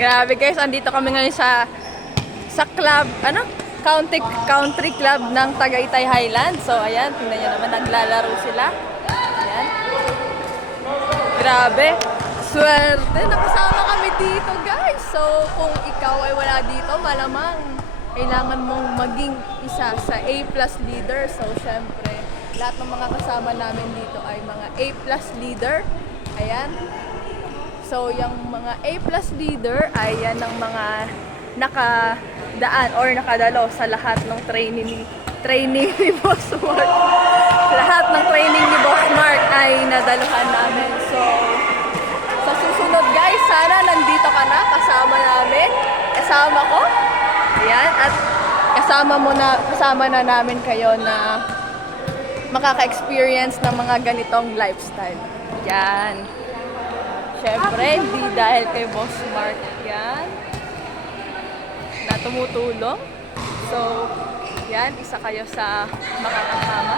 Grabe guys, andito kami ngayon sa club, country club ng Tagaytay Highlands. So ayan, tingnan nyo naman, naglalaro sila. Ayan. Grabe, swerte, nakasama kami dito guys. So kung ikaw ay wala dito, malamang kailangan mong maging isa sa A+ leader. So syempre, lahat ng mga kasama namin dito ay mga A+ leader. Ayan. So, yung mga A+ leader ay yan ang mga nakadaan or nakadalo sa lahat ng training ni Boss Mark. Lahat ng training ni Boss Mark ay nadaluhan namin. So, sa susunod guys, sana nandito ka na, kasama namin, kasama ko. Ayan, at kasama na namin kayo na makaka-experience ng mga ganitong lifestyle. Yan. Siyempre, hindi dahil kay Boss Mark yan na tumutulong. So, yan, isa kayo sa makakasama.